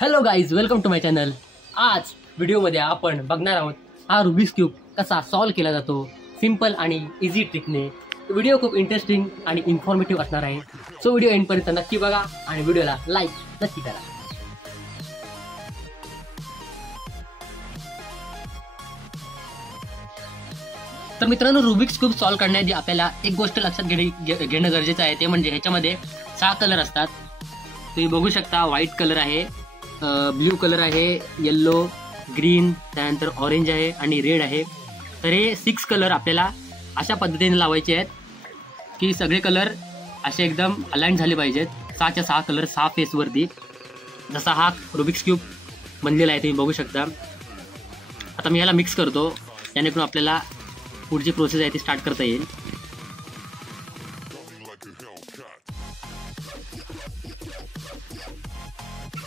Hello guys, welcome to my channel. आज व्हिडिओमध्ये आपण बघणार आहोत हा रुबिक्स क्यूब कसा सॉल्व केला जातो सिंपल आणि इझी ट्रिकने। व्हिडिओ खूप इंटरेस्टिंग आणि इन्फॉर्मेटिव्ह असणार आहे, सो व्हिडिओ एंडपर्यंत नक्की बघा आणि व्हिडिओला लाईक नक्की करा। तर मित्रांनो, रुबिक्स क्यूब सॉल्व करण्याआधी आपल्याला एक गोष्ट लक्षात घेणं गरजेचं आहे, ते म्हणजे ह्याच्यामध्ये 6 कलर असतात। तुम्ही बघू शकता, व्हाईट कलर आहे, ब्ल्यू कलर आहे, येल्लो, ग्रीन, त्यानंतर ऑरेंज आहे आणि रेड आहे। तर हे 6 कलर आपल्याला अशा पद्धतीने लावायचे आहेत की सगळे कलर असे एकदम अलाइन झाले पाहिजेत। 6च्या 6 कलर 6 फेसवरती, जसा हा रुबिक्स क्यूब बनलेला आहे तुम्ही बघू शकता। आता मी याला मिक्स करतो, जेणेकरून आपल्याला पुढची प्रोसेस आहे ती स्टार्ट करता येईल।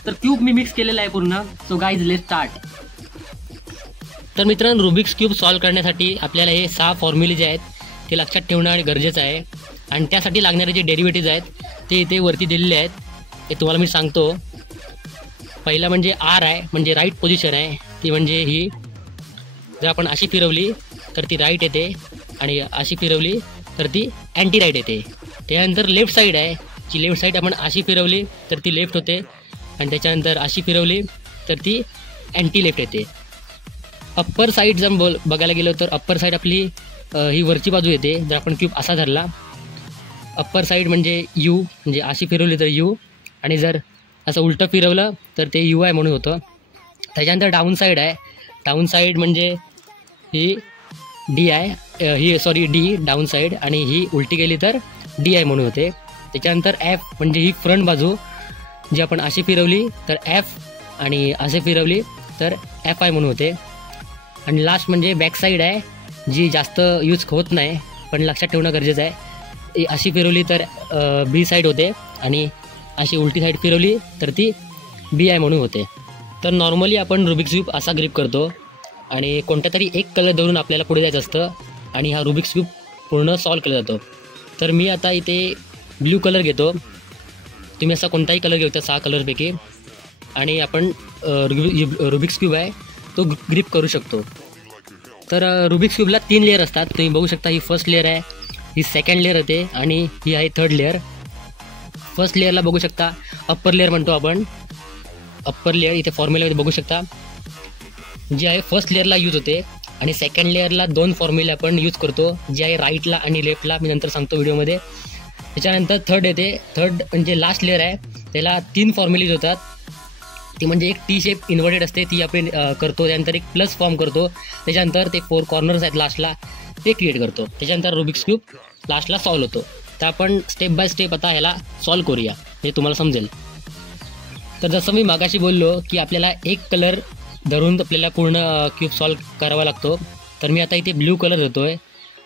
तर क्यूब मी मिक्स केलेला आहे पूर्ण, सो गाईज लेट्स स्टार्ट। तर मित्रांनो, रुबिक्स क्यूब सॉल्व करण्यासाठी आपल्याला हे 6 फॉर्म्युले जे आहेत ते लक्षात ठेवणं गरजेचं आहे आणि त्यासाठी लागणारे जे डेरिव्हेटिव्ज आहेत ते इथे वरती दिलेले आहेत, ते तुम्हाला मी सांगतो। पहिला म्हणजे आर आहे, म्हणजे राईट पोझिशन आहे, ती म्हणजे ही जर आपण अशी फिरवली तर ती राईट येते आणि अशी फिरवली तर ती अँटी राईट येते। त्यानंतर लेफ्ट साईड आहे, जी लेफ्ट साईड आपण अशी फिरवली तर ती लेफ्ट होते आणि त्याच्यानंतर अशी फिरवली तर ती अँटी लेफ्ट येते। अप्पर साईड जर बघायला गेलो तर अप्पर साईड आपली ही वरची बाजू येते। जर आपण क्यूब असा धरला, अप्पर साईड म्हणजे यू, म्हणजे अशी फिरवली तर यू, आणि जर असं उलटं फिरवलं तर ते यू आय म्हणून होतं। त्याच्यानंतर डाऊन साईड आहे, डाऊन साईड म्हणजे ही डी आहे, ही सॉरी डी डाऊन साईड, आणि ही उलटी गेली तर डी आय म्हणून होते। त्याच्यानंतर एफ म्हणजे ही फ्रंट बाजू, जी आपण अशी फिरवली तर एफ आणि असे फिरवली तर एफ आय म्हणून होते। आणि लास्ट म्हणजे बॅक साईड आहे, जी जास्त यूज होत नाही पण लक्षात ठेवणं गरजेचं आहे। अशी फिरवली तर बी साईड होते आणि अशी उलटी साईड फिरवली तर ती बी आय म्हणून होते। तर नॉर्मली आपण रुबिक्स क्यूब असा ग्रिप करतो आणि कोणत्या तरी एक कलर धरून आपल्याला पुढे जायचं असतं आणि हा रुबिक्स क्यूब पूर्ण सॉल्व केला जातो। तर मी आता इथे ब्ल्यू कलर घेतो, तुम्ही असा कोणताही कलर घेऊ त्या 6 कलरपैकी, आणि आपण रुबिक्स क्यूब आहे तो ग्रिप करू शकतो। तर रुबिक्स क्यूबला 3 लेअर असतात, तुम्ही बघू शकता। ही फर्स्ट लेअर आहे, ही सेकंड लेअर होते आणि ही आहे थर्ड लेअर। फर्स्ट लेअरला बघू शकता अप्पर लेअर म्हणतो आपण, अप्पर लेअर इथे फॉर्म्युलामध्ये बघू शकता, जी आहे फर्स्ट लेअरला यूज होते, आणि सेकंड लेअरला 2 फॉर्म्युले आपण यूज करतो, जे आहे राईटला आणि लेफ्टला, मी नंतर सांगतो व्हिडिओमध्ये। त्याच्यानंतर थर्ड येते, थर्ड म्हणजे लास्ट लेअर आहे, त्याला 3 फॉर्म्युले यूज होतात। ती म्हणजे एक टी शेप इन्व्हर्टेड असते, ती आपण करतो। त्यानंतर एक प्लस फॉर्म करतो, त्याच्यानंतर ते 4 कॉर्नर्स आहेत लास्टला ते क्रिएट करतो, त्याच्यानंतर रुबिक्स क्यूब लास्टला सॉल्व होतो। तर आपण स्टेप बाय स्टेप आता ह्याला सॉल्व करूया, हे तुम्हाला समजेल। तर जसं मी मागाशी बोललो की आपल्याला एक कलर धरून आपल्याला पूर्ण क्यूब सॉल्व करावा लागतो, तर मी आता इथे ब्ल्यू कलर देतो आहे।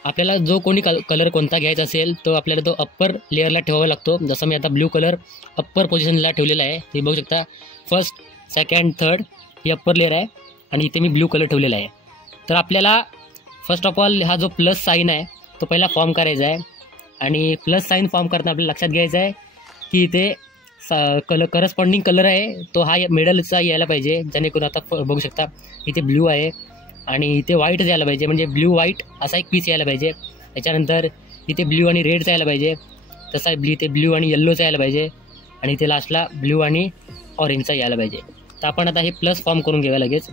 आपल्याला जो कोणी कलर कोणता घ्यायचा असेल तो आपल्याला तो अप्पर लेअरला ठेवावा लागतो। जसं मी आता ब्ल्यू कलर अप्पर पोझिशनला ठेवलेला आहे, तुम्ही बघू शकता। फर्स्ट, सेकंड, थर्ड ही अप्पर लेअर आहे आणि इथे मी ब्ल्यू कलर ठेवलेला आहे। तर आपल्याला फर्स्ट ऑफ ऑल हा जो प्लस साईन आहे तो पहिला फॉर्म करायचा आहे, आणि प्लस साईन फॉर्म करताना आपल्याला लक्षात घ्यायचं आहे की इथे करस्पॉन्डिंग कलर आहे तो हा मिडलचा यायला पाहिजे, जेणेकरून आता बघू शकता इथे ब्ल्यू आहे आणि इथे व्हाईटच यायला पाहिजे, म्हणजे ब्ल्यू व्हाईट असा एक पीस यायला पाहिजे। त्याच्यानंतर इथे ब्ल्यू आणि रेडचा यायला पाहिजे, तसा इथे ब्ल्यू आणि येल्लोचा यायला पाहिजे, आणि इथे लास्टला ब्ल्यू आणि ऑरेंजचा यायला पाहिजे। तर आपण आता हे प्लस फॉर्म करून घेऊया लगेच।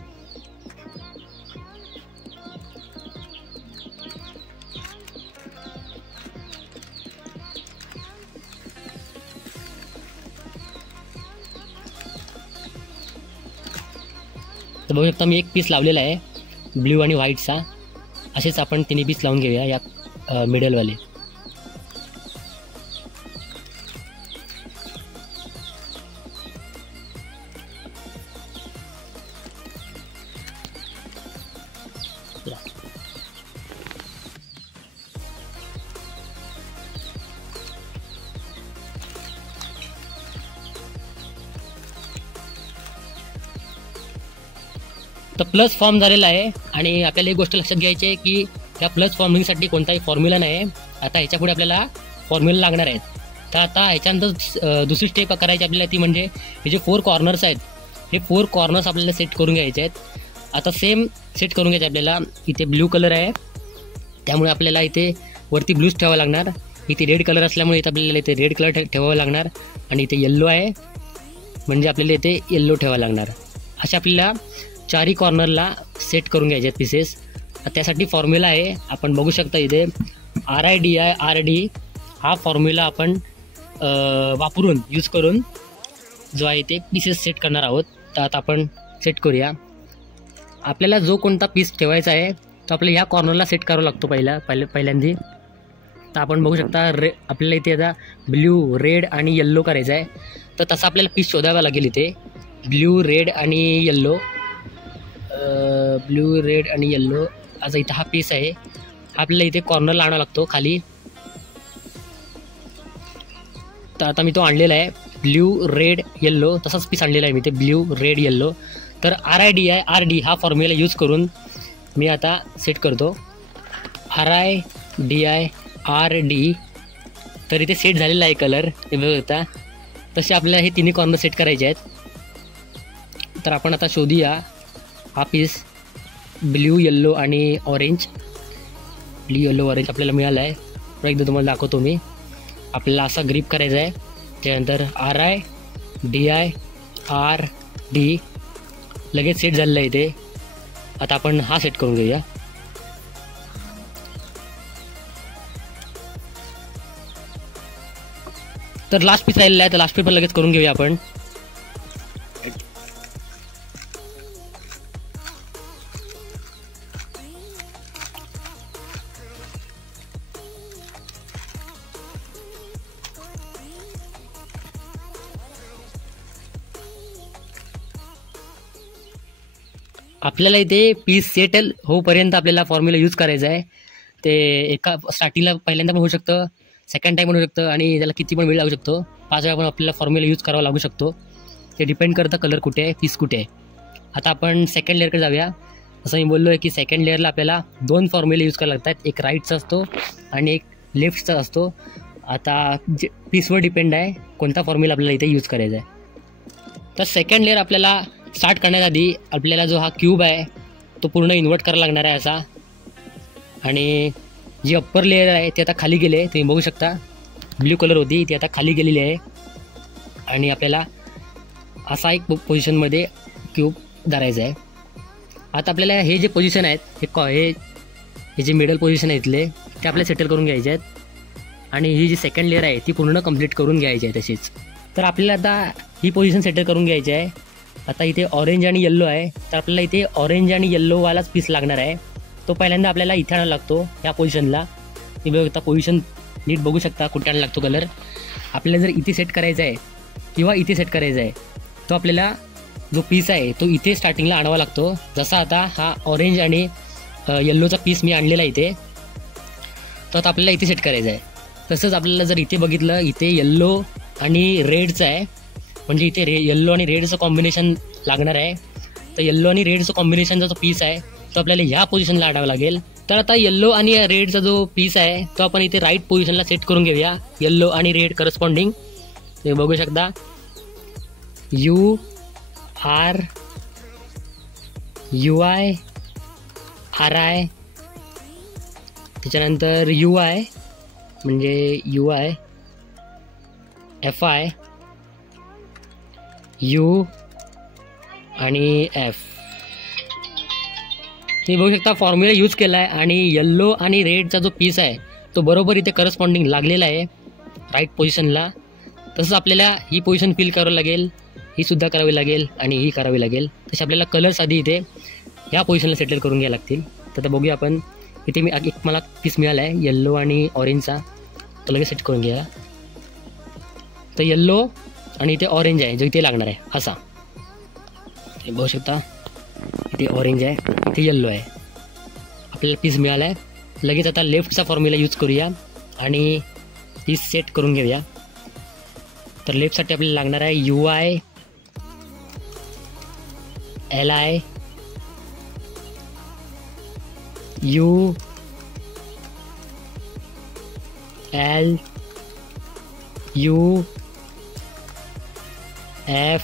तर बघू शकता मी एक पीस लावलेला आहे ब्ल्यू आणि व्हाईटचा, असेच आपण 3 पीस लावून घेऊया या मिडलवाले। तर प्लस फॉर्म झालेला आहे, आणि आपल्याला एक गोष्ट लक्षात घ्यायची आहे की त्या प्लस फॉर्मिंगसाठी कोणताही फॉर्म्युला नाही। आता ह्याच्यापुढे आपल्याला फॉर्म्युला लागणार आहेत। तर आता ह्याच्यानंतर दुसरी स्टेप करायची आपल्याला, ती म्हणजे हे जे 4 कॉर्नर्स आहेत हे 4 कॉर्नर्स आपल्याला सेट करून घ्यायचे आहेत. आता सेम सेट करून घ्यायचे आपल्याला. इथे ब्ल्यू कलर आहे त्यामुळे आपल्याला इथे वरती ब्लूच ठेवावं लागणार. इथे रेड कलर असल्यामुळे इथे आपल्याला इथे रेड कलर ठेवावं लागणार. आणि इथे येल्लो आहे म्हणजे आपल्याला इथे येल्लो ठेवावं लागणार. अशा आपल्याला 4 कॉर्नरला सेट करून घ्यायचे आहेत पीसेस. त्यासाठी फॉर्म्युला आहे, आपण बघू शकता इथे RIDI RD हा फॉर्म्युला आपण वापरून यूज करून जो आहे ते पीसेस सेट करणार आहोत. तर आता आपण सेट करूया. आपल्याला जो कोणता पीस ठेवायचा आहे तो आपल्याला ह्या कॉर्नरला सेट करावा लागतो पहिल्यांदा. तर आपण बघू शकता आपल्याला इथे आता ब्ल्यू, रेड आणि येल्लो करायचं आहे. तर तसा आपल्याला पीस शोधावा लागेल. इथे ब्ल्यू, रेड आणि येल्लो, ब्ल्यू, रेड आणि येल्लो असा इथं हा पीस आहे. आपल्याला इथे कॉर्नरला आणावा लागतो खाली. तर आता मी तो आणलेला आहे ब्ल्यू, रेड, येल्लो तसाच पीस आणलेला आहे मी ते ब्ल्यू, रेड, येल्लो. तर RIDI RD हा फॉर्म्युला यूज करून मी आता सेट करतो. RIDI RD. तर इथे सेट झालेला आहे कलर हे बघता. तसे आपल्याला हे तिन्ही कॉर्नर सेट करायचे आहेत. तर आपण आता शोधूया हा पीस ब्ल्यू, येल्लो आणि ऑरेंज. ब्ल्यू, येल्लो, ऑरेंज आपल्याला मिळाला आहे. तर एकदा तुम्हाला दाखवतो मी. आपल्याला असा ग्रिप करायचा आहे. त्यानंतर RIDI RD लगेच सेट झालेलं आहे इथे. आता आपण हा सेट करून घेऊया. तर लास्ट पीस राहिलेला आहे, तर लास्ट पीस पण लगेच करून घेऊया आपण. आपल्याला इथे पीस सेटल होईपर्यंत आपल्याला फॉर्म्युला यूज करायचा आहे. ते एका स्टार्टिंगला पहिल्यांदा पण होऊ शकतं, सेकंड टाईम पण होऊ शकतं आणि त्याला किती पण वेळ लागू शकतो. 5 वेळा पण आपल्याला फॉर्म्युला यूज करावा लागू शकतो. ते डिपेंड करतं कलर कुठे आहे, पीस कुठे आहे. आता आपण सेकंड लेअरकडे जाऊया. असं मी बोललो आहे की सेकंड लेअरला आपल्याला 2 फॉर्म्युले यूज करावे लागतात. एक राईटचा असतो आणि एक लेफ्टचा असतो. आता जे पीसवर डिपेंड आहे कोणता फॉर्म्युला आपल्याला इथे यूज करायचा आहे. तर सेकंड लेअर आपल्याला स्टार्ट करण्याआधी आपल्याला जो हा क्यूब आहे तो पूर्ण इन्व्हर्ट करायला लागणार आहे असा. आणि जी अप्पर लेअर आहे ती आता खाली गेली आहे. तुम्ही बघू शकता ब्ल्यू कलर होती ती आता खाली गेलेली आहे. आणि आपल्याला असा एक पोझिशनमध्ये क्यूब धरायचा आहे. आता आपल्याला हे जे पोझिशन आहेत हे जे मिडल पोझिशन आहे इथले ते आपल्याला सेटल करून घ्यायचे आहेत. आणि ही जी सेकंड लेअर आहे ती पूर्ण कंप्लीट करून घ्यायची आहे तशीच. तर आपल्याला आता ही पोझिशन सेटल करून घ्यायची आहे. आता इथे ऑरेंज आणि येल्लो आहे, तर आपल्याला इथे ऑरेंज आणि येल्लोवालाच पीस लागणार आहे. तो पहिल्यांदा आपल्याला इथे आणायला लागतो ह्या पोझिशनला. तुम्ही बघू शकता पोझिशन नीट बघू शकता कुठे आणायला लागतो कलर. आपल्याला जर इथे सेट करायचा आहे किंवा इथे सेट करायचा आहे तो आपल्याला जो पीस आहे तो इथे स्टार्टिंगला आणावा लागतो. जसा आता हा ऑरेंज आणि येल्लोचा पीस मी आणलेला आहे इथे, तो आता आपल्याला इथे सेट करायचा आहे. तसंच आपल्याला जर इथे बघितलं इथे येल्लो आणि रेडचं आहे म्हणजे इथे येल्लो आणि रेडचं कॉम्बिनेशन लागणार आहे. तर येल्लो आणि रेडचं कॉम्बिनेशनचा जो पीस आहे तो आपल्याला ह्या पोझिशनला आणावा लागेल. तर आता येल्लो आणि रेडचा जो पीस आहे तो आपण इथे राईट पोझिशनला सेट करून घेऊया. येल्लो आणि रेड करस्पॉन्डिंग तुम्ही बघू शकता UI RI त्याच्यानंतर UI म्हणजे UI FI U आणि F. तुम्ही बघू शकता फॉर्म्युला यूज केला आहे आणि येल्लो आणि रेडचा जो पीस आहे तो बरोबर इथे करस्पॉन्डिंग लागलेला आहे राईट पोझिशनला. तसंच आपल्याला ही पोझिशन फिल करावी लागेल, ही सुद्धा करावी लागेल आणि ही करावी लागेल. तसे आपल्याला कलर्स आधी इथे ह्या पोझिशनला सेटल करून घ्यायला लागतील. तर बघूया आपण. इथे मी एक मला पीस मिळाला आहे येल्लो आणि ऑरेंजचा, तो लगेच सेट करून घ्या. तर येल्लो आणि इथे ऑरेंज आहे जो इथे लागणार आहे असा. हे बघू शकता इथे ऑरेंज आहे इथे येल्लो आहे. आपल्याला पीस मिळाला आहे. लगेच आता लेफ्टचा फॉर्म्युला यूज करूया आणि पीस सेट करून घेऊया. तर लेफ्टसाठी आपल्याला लागणार आहे UI LI U L U F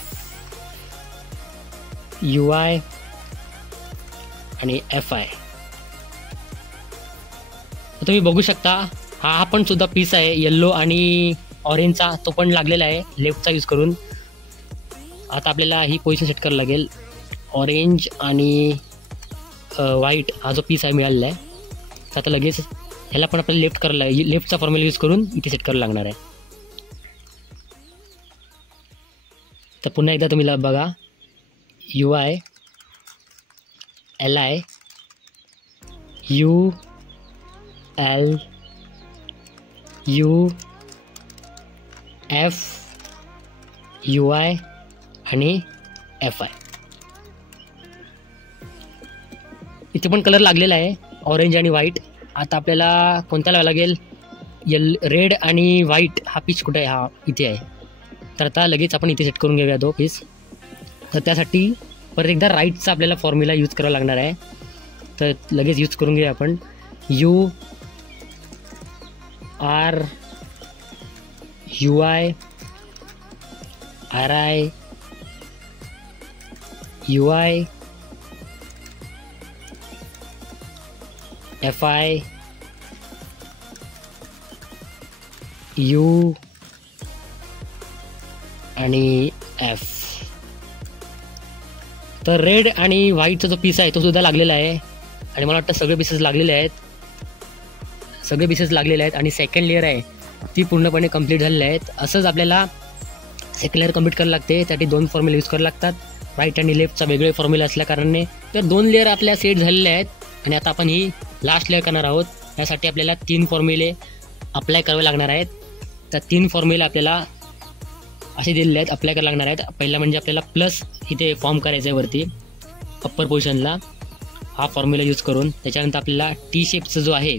UI आणि FI. तुम्ही बघू शकता हा पण सुद्धा पीस आहे येल्लो आणि ऑरेंजचा, तो पण लागलेला आहे लेफ्टचा यूज करून. आता आपल्याला ही पोझिशन सेट करावं लागेल. ऑरेंज आणि व्हाईट हा जो पीस आहे मिळालेला आहे, तर आता लगेच ह्याला पण आपल्याला लेफ्ट करायला लेफ्टचा फॉर्म्युला यूज करून इथे सेट करायला लागणार आहे. तर पुन्हा एकदा तुम्ही बघा UI LI UL UF UI आणि FI. इथे पण कलर लागलेला आहे ऑरेंज आणि व्हाईट. आता आपल्याला कोणता लावायला लागेल? रेड आणि व्हाईट हा पीस कुठे आहे? हा इथे आहे. तर आता लगेच आपण इथे सेट करून घेऊया तो पीस. तर त्यासाठी परत एकदा राईटचा आपल्याला फॉर्म्युला यूज करावा लागणार आहे. तर लगेच यूज करून घेऊया आपण. UI RI UI FI U आणि F. तर रेड आणि व्हाईटचा जो पीस आहे तो सुद्धा लागलेला आहे आणि मला वाटतं सगळे पीसेस लागलेले आहेत. आणि सेकंड लेअर आहे ती पूर्णपणे कंप्लीट झालेली आहेत. असंच आपल्याला सेकंड लेअर कंप्लीट करायला लागते. त्यासाठी 2 फॉर्म्युला यूज करावे लागतात. राईट आणि लेफ्टचा वेगळे फॉर्म्युला असल्या कारणाने. तर 2 लेअर आपल्या सेट झालेले आहेत आणि आता आपण ही लास्ट लेअर करणार आहोत. त्यासाठी आपल्याला 3 फॉर्म्युले अप्लाय करावे लागणार आहेत. तर 3 फॉर्म्युला आपल्याला असे दिलेले आहेत, अप्लाय करायला लागणार आहेत. पहिला म्हणजे आपल्याला प्लस इथे फॉर्म करायचं आहे वरती अप्पर पोझिशनला हा फॉर्म्युला यूज करून. त्याच्यानंतर आपल्याला टी शेपचा जो आहे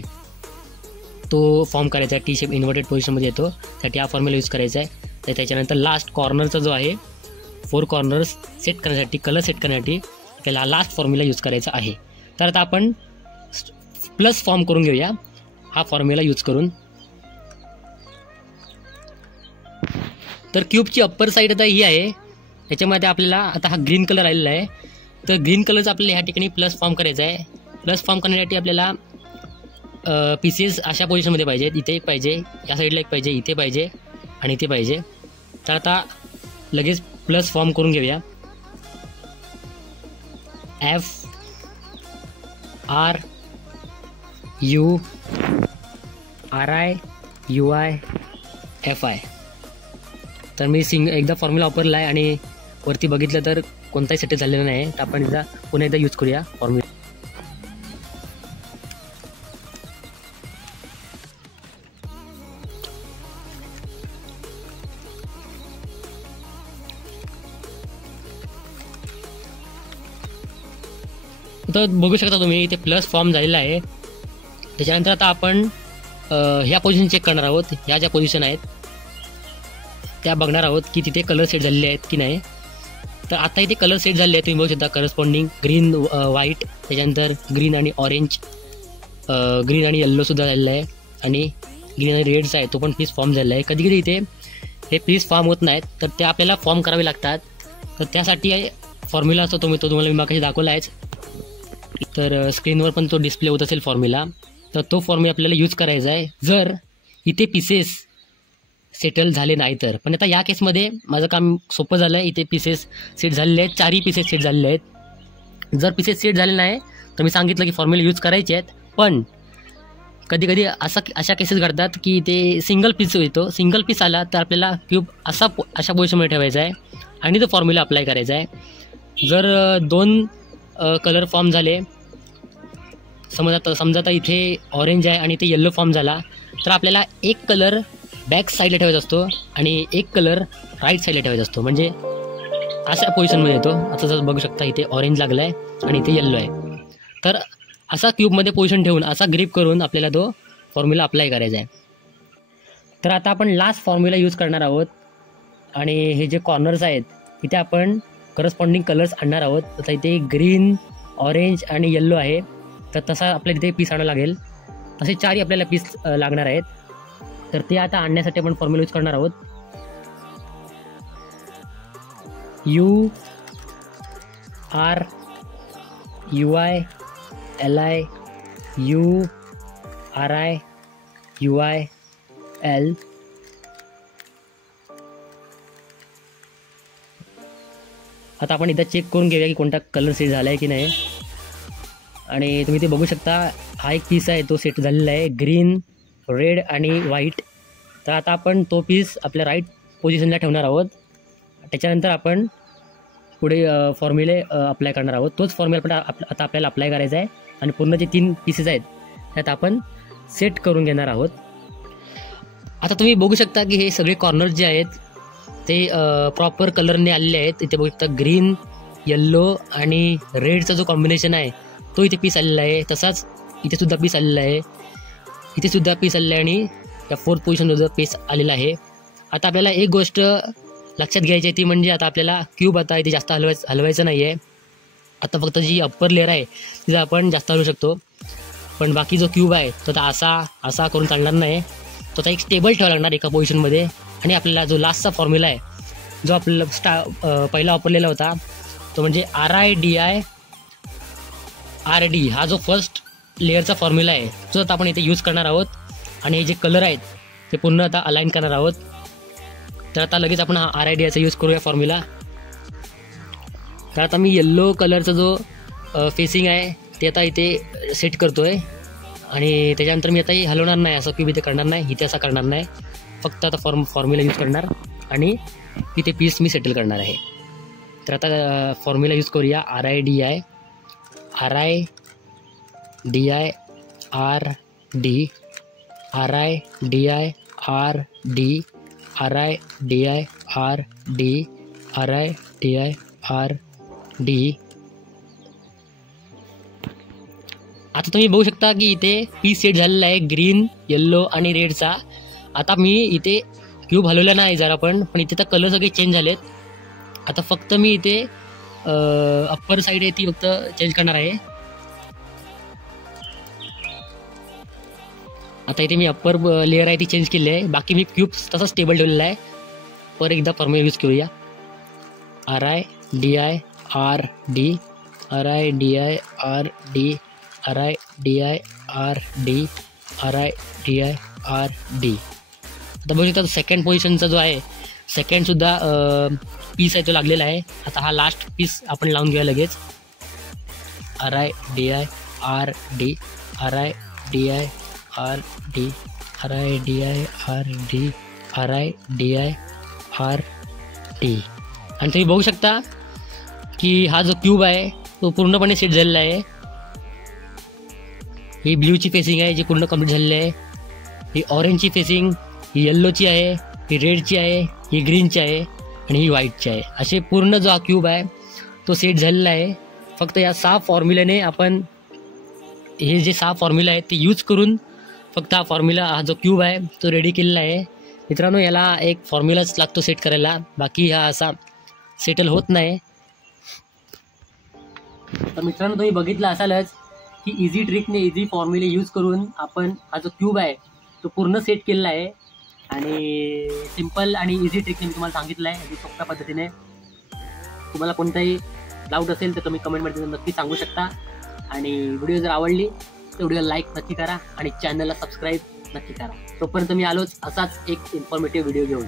तो फॉर्म करायचा आहे. टी शेप इन्व्हर्टेड पोझिशनमध्ये येतो, त्यासाठी हा फॉर्म्युला यूज करायचा आहे. तर त्याच्यानंतर लास्ट कॉर्नरचा जो आहे 4 कॉर्नर्स सेट करण्यासाठी, कलर सेट करण्यासाठी आपल्याला लास्ट फॉर्म्युला यूज करायचा आहे. तर आता आपण प्लस फॉर्म करून घेऊया हा फॉर्म्युला यूज करून. तर क्यूबची अप्पर साईड आता ही आहे. याच्यामध्ये आपल्याला आता हा ग्रीन कलर आलेला आहे. तर ग्रीन कलरचा आपल्याला ह्या ठिकाणी प्लस फॉर्म करायचा आहे. प्लस फॉर्म करण्यासाठी आपल्याला पीसेस अशा पोझिशनमध्ये पाहिजेत. इथे एक पाहिजे, या साईडला एक पाहिजे, इथे पाहिजे आणि इथे पाहिजे. तर आता लगेच प्लस फॉर्म करून घेऊया. FRURI UI FI. तर मी एकदा फॉर्म्युला वापरला आहे आणि वरती बघितलं तर कोणताही सेट झालेला नाही. तर आपण पुन्हा एकदा यूज करूया फॉर्म्युला. तर बघू शकता तुम्ही इथे प्लस फॉर्म झालेला आहे. त्याच्यानंतर आता आपण ह्या पोझिशन चेक करणार आहोत. ह्या ज्या पोझिशन आहेत त्या बघणार आहोत की तिथे कलर सेट झालेले आहेत की नाही. तर आता इथे कलर सेट झाले आहेत तुम्ही बघू शकता. करस्पॉन्डिंग ग्रीन व्हाईट, त्याच्यानंतर ग्रीन आणि ऑरेंज, ग्रीन आणि येल्लोसुद्धा झालेलं आहे आणि ग्रीन आणि रेडचा आहे तो पण पीस फॉर्म झालेला आहे. कधी कधी इथे हे पीस फॉर्म होत नाहीत तर ते आपल्याला फॉर्म करावे लागतात. तर त्यासाठी फॉर्म्युला असतो तो तुम्हाला मी मागाशी दाखवला आहेच. तर स्क्रीनवर पण तो डिस्प्ले होत असेल फॉर्म्युला. तर तो फॉर्म्युला आपल्याला यूज करायचा आहे जर इथे पीसेस सेटल झाले नाही तर. पण आता या केसमध्ये माझं काम सोपं झालं आहे. इथे पीसेस सेट झालेले आहेत, 4ही पीसेस सेट झालेले आहेत. जर पीसेस सेट झाले नाही तर मी सांगितलं की फॉर्म्युला यूज करायचे आहेत. पण कधी कधी अशा केसेस घडतात की ते सिंगल पीस येतो. सिंगल पीस आला तर आपल्याला क्यूब अशा पोझिशनमध्ये ठेवायचा आहे आणि तो फॉर्म्युला अप्लाय करायचा आहे. जर 2 कलर फॉर्म झाले, समजा आता इथे ऑरेंज आहे आणि इथे येल्लो फॉर्म झाला तर आपल्याला एक कलर बॅक साईडला ठेवायचा असतो आणि एक कलर राईट साईडला ठेवायचा असतो. म्हणजे अशा पोझिशनमध्ये येतो. आता जर बघू शकता इथे ऑरेंज लागला आहे आणि इथे येल्लो आहे. तर असा क्यूबमध्ये पोझिशन ठेवून असा ग्रिप करून आपल्याला तो फॉर्म्युला अप्लाय करायचा आहे. तर आता आपण लास्ट फॉर्म्युला यूज करणार आहोत आणि हे जे कॉर्नर्स आहेत इथे आपण करस्पॉन्डिंग कलर्स आणणार आहोत. आता इथे ग्रीन, ऑरेंज आणि येल्लो आहे. तर तसा आपल्याला इथे पीस आणावं लागेल. तसे 4ही आपल्याला पीस लागणार आहेत. तर ते आता आणण्यासाठी आपण फॉर्म्युला यूज करणार आहोत. RUILIURIUIL. आता आपण इथं चेक करून घेऊया की कोणता कलर सेट झाला आहे की नाही. आणि तुम्ही ते बघू शकता, हा एक पीस आहे तो सेट झालेला आहे, ग्रीन, रेड आणि व्हाईट. तर आता आपण तो पीस आपल्या राईट पोझिशनला ठेवणार आहोत. त्याच्यानंतर आपण पुढे फॉर्म्युले अप्लाय करणार आहोत. तोच फॉर्म्युला पण आता आपल्याला अप्लाय करायचा आहे आणि पूर्ण जे 3 पीसेस आहेत त्यात आपण सेट करून घेणार आहोत. आता तुम्ही बघू शकता की हे सगळे कॉर्नर्स जे आहेत ते प्रॉपर कलरने आलेले आहेत. इथे बघू शकता ग्रीन, येल्लो आणि रेडचा जो कॉम्बिनेशन आहे तो इथे पीस आलेला आहे. तसाच इथे सुद्धा पीस आलेला आहे, इथे सुद्धा पीस आलेला आहे आणि या 4th पोझिशनवर जो पीस आलेला आहे. आता आपल्याला एक गोष्ट लक्षात घ्यायची आहे ती म्हणजे आता आपल्याला क्यूब आता इथे जास्त हलवायचं नाही आहे. आता फक्त जी अप्पर लेअर आहे तिथं आपण जास्त हलवू शकतो, पण बाकी जो क्यूब आहे तो आता असा करून चालणार नाही. तो आता एक स्टेबल ठेवावा लागणार एका पोझिशनमध्ये. आणि आपल्याला जो लास्टचा फॉर्म्युला आहे जो आपल्याला पहिला वापरलेला होता तो म्हणजे RIDIRD, हा जो फर्स्ट लेअरचा फॉर्म्युला आहे तो आता आपण इथे यूज करणार आहोत. आणि हे जे कलर आहेत ते पूर्ण आता अलाइन करणार आहोत. तर आता लगेच आपण हा RIDIचा यूज करूया फॉर्म्युला. तर आता मी येल्लो कलरचा जो फेसिंग आहे ते आता इथे सेट करतो आहे. आणि त्याच्यानंतर मी आता हलवणार नाही, असं क्यूब इथे करणार नाही, इथे असा करणार नाही. फक्त आता फॉर्म्युला यूज करणार आणि इथे पीस मी सेटल करणार आहे. तर आता फॉर्म्युला यूज करूया RIDIRD RIDIRD. आता तुम्ही बघू शकता की इथे पीस सेट झालेला आहे ग्रीन, येल्लो आणि रेडचा. आता मी इथे क्यूब हलवला नाही जरा पण इथे तर कलर सगळे चेंज झालेत. आता फक्त मी इथे अप्पर साईड आहे ती फक्त चेंज करणार आहे. आता इथे मी अप्पर लेअर आहे ती चेंज केली आहे, बाकी मी क्यूब तसा स्टेबल ठेवलेला आहे. परत एकदा फॉर्म्युला यूज करूया RIDIRD. आता बघू शकता सेकंड पोझिशनचा जो आहे सेकंडसुद्धा पीस आहे तो लागलेला आहे. आता हा लास्ट पीस आपण लावून घेऊया लगेच. RIDIRD. आणि तुम्ही बघू शकता की हा जो क्यूब आहे तो पूर्णपणे सेट झालेला आहे. ही ब्ल्यूची फेसिंग आहे जी पूर्ण कंप्लीट झालेली आहे, ही ऑरेंजची फेसिंग, ही येल्लोची आहे, ही रेडची आहे, ही ग्रीनची आहे आणि ही व्हाईटची आहे. असे पूर्ण जो हा क्यूब आहे तो सेट झालेला आहे. फक्त या 6 फॉर्म्युल्याने आपण हे जे 6 फॉर्म्युला आहेत ते यूज करून फक्त हा फॉर्म्युला, हा जो क्यूब आहे तो रेडी केलेला आहे. मित्रांनो, याला एक फॉर्म्युलाच लागतो सेट करायला, बाकी हा असा सेटल होत नाही. तर मित्रांनो, तुम्ही बघितलं असालच की इझी ट्रिकने, इझी फॉर्म्युले यूज करून आपण हा जो क्यूब आहे तो पूर्ण सेट केलेला आहे. आणि सिंपल आणि इझी ट्रिकने मी तुम्हाला सांगितलं आहे, अगदी सोप्या पद्धतीने. तुम्हाला कोणताही डाऊट असेल तर तुम्ही कमेंटमध्ये नक्की सांगू शकता. आणि व्हिडिओ जर आवडली तर व्हिडिओला लाईक नक्की करा आणि चॅनलला सबस्क्राईब नक्की करा. तोपर्यंत मी आलोच असाच एक इन्फॉर्मेटिव्ह व्हिडिओ घेऊन.